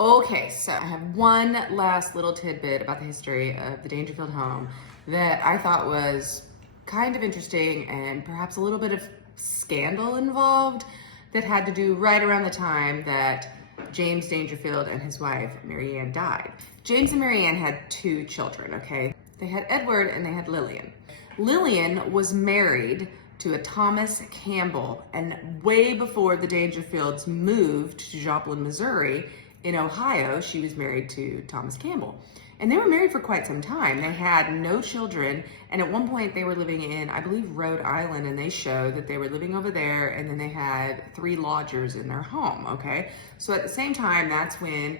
Okay, so I have one last little tidbit about the history of the Dangerfield home that I thought was kind of interesting and perhaps a little bit of scandal involved that had to do right around the time that James Dangerfield and his wife, Mary Ann, died. James and Mary Ann had two children, okay? They had Edward and they had Lillian. Lillian was married to a Thomas Campbell, and way before the Dangerfields moved to Joplin, Missouri, in Ohio, she was married to Thomas Campbell. And they were married for quite some time. They had no children, and at one point they were living in, I believe, Rhode Island, and they show that they were living over there, and then they had 3 lodgers in their home, okay? So at the same time, that's when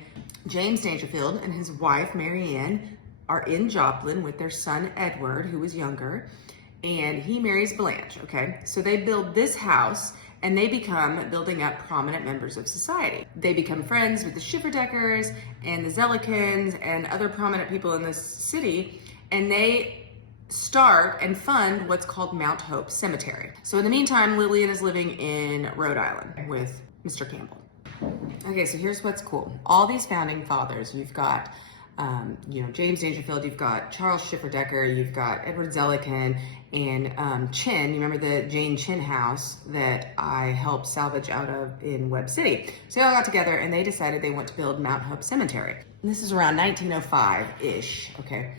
James Dangerfield and his wife, Mary Ann, are in Joplin with their son, Edward, who was younger, and he marries Blanche, okay? So they build this house, and they become building up prominent members of society. They become friends with the Schifferdeckers and the Zellikins and other prominent people in this city, and they start and fund what's called Mount Hope Cemetery. So in the meantime, Lillian is living in Rhode Island with Mr. Campbell. Okay, so here's what's cool. All these founding fathers, you've got James Dangerfield, you've got Charles Schifferdecker, you've got Edward Zellikin, and Chin. You remember the Jane Chin house that I helped salvage out of in Webb City. So they all got together and they decided they want to build Mount Hope Cemetery. And this is around 1905-ish, okay?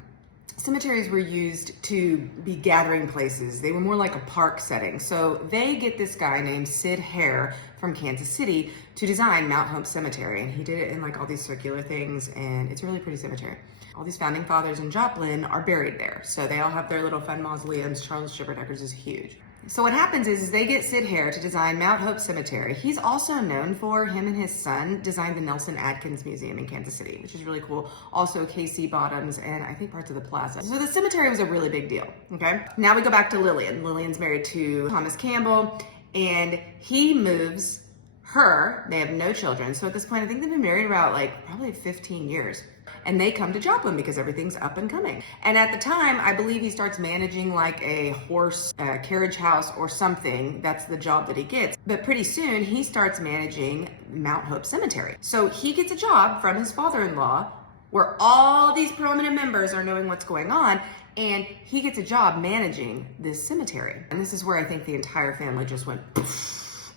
Cemeteries were used to be gathering places. They were more like a park setting. So they get this guy named Sid Hare from Kansas City to design Mount Hope Cemetery. And he did it in like all these circular things, and it's a really pretty cemetery. All these founding fathers in Joplin are buried there. So they all have their little fun mausoleums. Charles Schifferdeckers is huge. So what happens is they get Sid Hare to design Mount Hope Cemetery. He's also known for, him and his son designed the Nelson Atkins Museum in Kansas City, which is really cool. Also K.C. Bottoms and I think parts of the plaza. So the cemetery was a really big deal, okay? Now we go back to Lillian. Lillian's married to Thomas Campbell, and he moves her. They have no children. So at this point, I think they've been married about probably 15 years. And they come to Joplin because everything's up and coming. And at the time, I believe he starts managing like a horse carriage house or something. That's the job that he gets. But pretty soon, he starts managing Mount Hope Cemetery. So he gets a job from his father-in-law where all these prominent members are knowing what's going on, and he gets a job managing this cemetery. And this is where I think the entire family just went,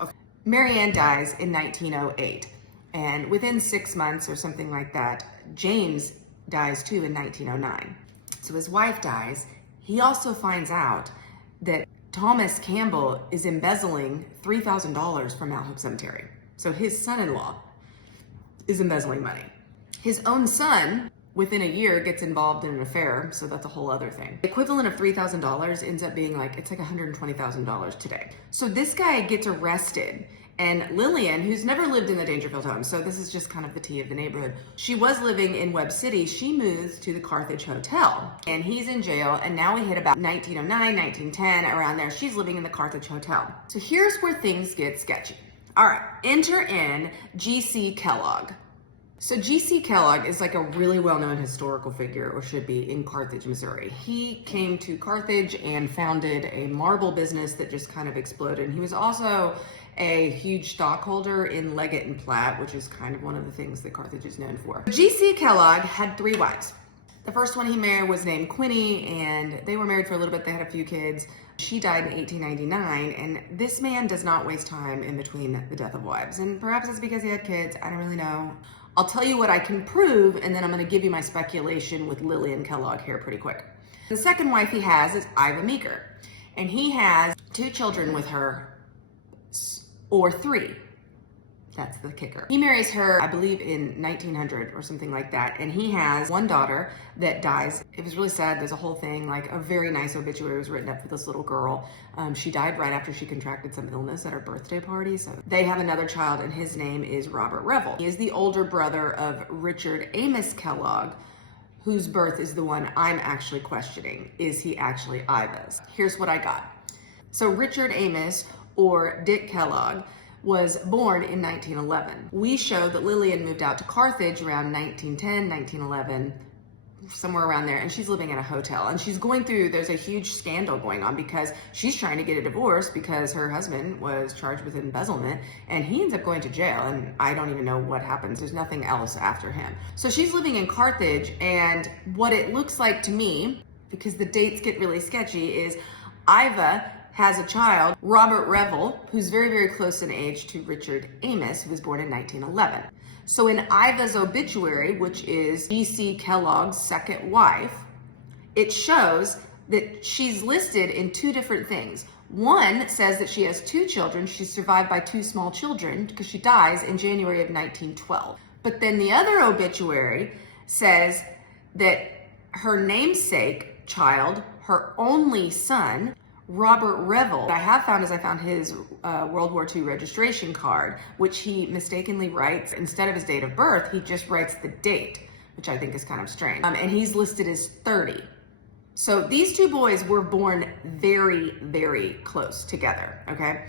okay. Mary Ann dies in 1908. And within 6 months or something like that, James dies too in 1909. So his wife dies. He also finds out that Thomas Campbell is embezzling $3,000 from Mount Hope Cemetery. So his son-in-law is embezzling money. His own son, within a year, gets involved in an affair, so that's a whole other thing. The equivalent of $3,000 ends up being it's like $120,000 today. So this guy gets arrested. And Lillian, who's never lived in the Dangerfield home, so this is just kind of the tea of the neighborhood. She was living in Webb City. She moves to the Carthage Hotel, and he's in jail. And now we hit about 1909, 1910, around there. She's living in the Carthage Hotel. So here's where things get sketchy. All right, enter in G.C. Kellogg. So G.C. Kellogg is like a really well-known historical figure, or should be, in Carthage, Missouri. He came to Carthage and founded a marble business that just kind of exploded. And he was also a huge stockholder in Leggett and Platt, which is kind of one of the things that Carthage is known for. G.C. Kellogg had 3 wives. The first one he married was named Quinny, and they were married for a little bit. They had a few kids. She died in 1899, and this man does not waste time in between the death of wives. And perhaps it's because he had kids. I don't really know. I'll tell you what I can prove, and then I'm going to give you my speculation with Lillian Kellogg here pretty quick. The second wife he has is Iva Meeker, and he has 2 children with her, or 3. That's the kicker. He marries her, I believe, in 1900 or something like that, and he has 1 daughter that dies. It was really sad. There's a whole thing, a very nice obituary was written up for this little girl. She died right after she contracted some illness at her birthday party. So they have another child, and his name is Robert Revel. He is the older brother of Richard Amos Kellogg, whose birth is the one I'm actually questioning. Is he actually Iva's? Here's what I got. So Richard Amos, or Dick Kellogg, was born in 1911. We show that Lillian moved out to Carthage around 1910, 1911, somewhere around there, and she's living in a hotel, and she's going through, there's a huge scandal going on because she's trying to get a divorce because her husband was charged with embezzlement, and he ends up going to jail, and I don't even know what happens. There's nothing else after him. So she's living in Carthage, and what it looks like to me, because the dates get really sketchy, is Iva has a child, Robert Revel, who's very, very close in age to Richard Amos, who was born in 1911. So in Iva's obituary, which is G.C. Kellogg's second wife, it shows that she's listed in two different things. One says that she has two children. She's survived by two small children because she dies in January of 1912. But then the other obituary says that her namesake child, her only son, Robert Revel, what I have found is I found his World War II registration card, which he mistakenly writes, instead of his date of birth, he just writes the date, which I think is kind of strange. And he's listed as 30. So these two boys were born very, very close together, okay?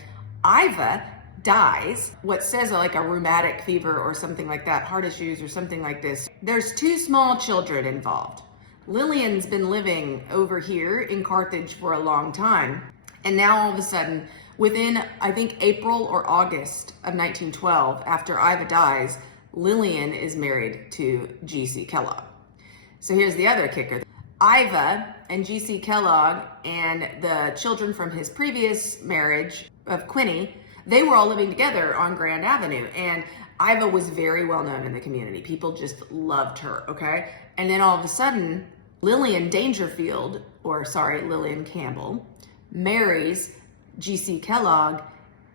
Iva dies, what says like a rheumatic fever or something like that, heart issues or something like this. There's two small children involved. Lillian's been living over here in Carthage for a long time. And now all of a sudden, within, I think, April or August of 1912, after Iva dies, Lillian is married to G.C. Kellogg. So here's the other kicker. Iva and G.C. Kellogg and the children from his previous marriage of Quinny, they were all living together on Grand Avenue. And Iva was very well known in the community. People just loved her, okay? And then all of a sudden, Lillian Dangerfield, Lillian Campbell, marries G.C. Kellogg,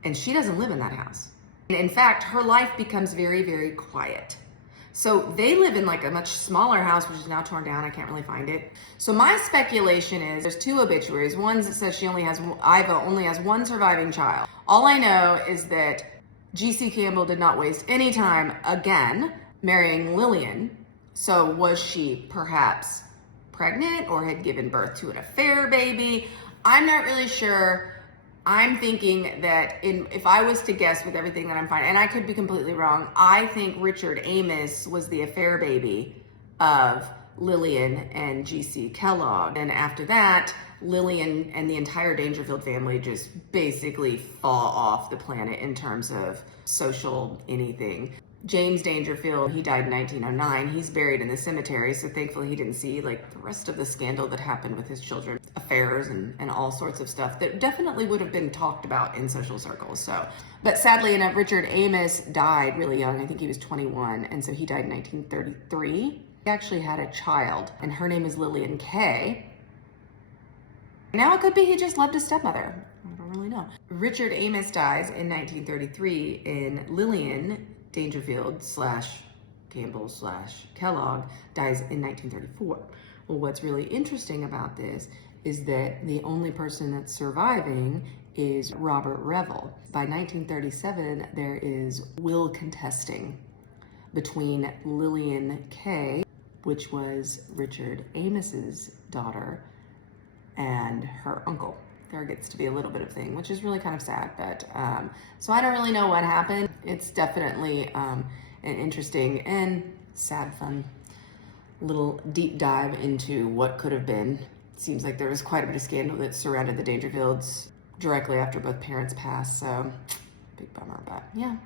and she doesn't live in that house. In fact, her life becomes very, very quiet. So they live in like a much smaller house, which is now torn down. I can't really find it. So my speculation is there's two obituaries. One that says Iva only has one surviving child. All I know is that G.C. Campbell did not waste any time again marrying Lillian. So was she perhaps pregnant or had given birth to an affair baby? I'm not really sure. I'm thinking that if I was to guess with everything that I'm finding, and I could be completely wrong, I think Richard Amos was the affair baby of Lillian and G.C. Kellogg. And after that, Lillian and the entire Dangerfield family just basically fall off the planet in terms of social anything. James Dangerfield, he died in 1909. He's buried in the cemetery, so thankfully he didn't see like the rest of the scandal that happened with his children, affairs and all sorts of stuff that definitely would have been talked about in social circles. So, but sadly enough, Richard Amos died really young. I think he was 21, and so he died in 1933. He actually had a child, and her name is Lillian Kay. Now it could be he just loved his stepmother. I don't really know. Richard Amos dies in 1933, and Lillian Dangerfield / Campbell / Kellogg dies in 1934. Well, what's really interesting about this is that the only person that's surviving is Robert Revel. By 1937, there is will contesting between Lillian Kay, which was Richard Amos's daughter, and her uncle. There gets to be a little bit of thing, which is really kind of sad, but so I don't really know what happened. It's definitely an interesting and sad, fun little deep dive into what could have been. It seems like there was quite a bit of scandal that surrounded the Dangerfields directly after both parents passed, so big bummer, but yeah.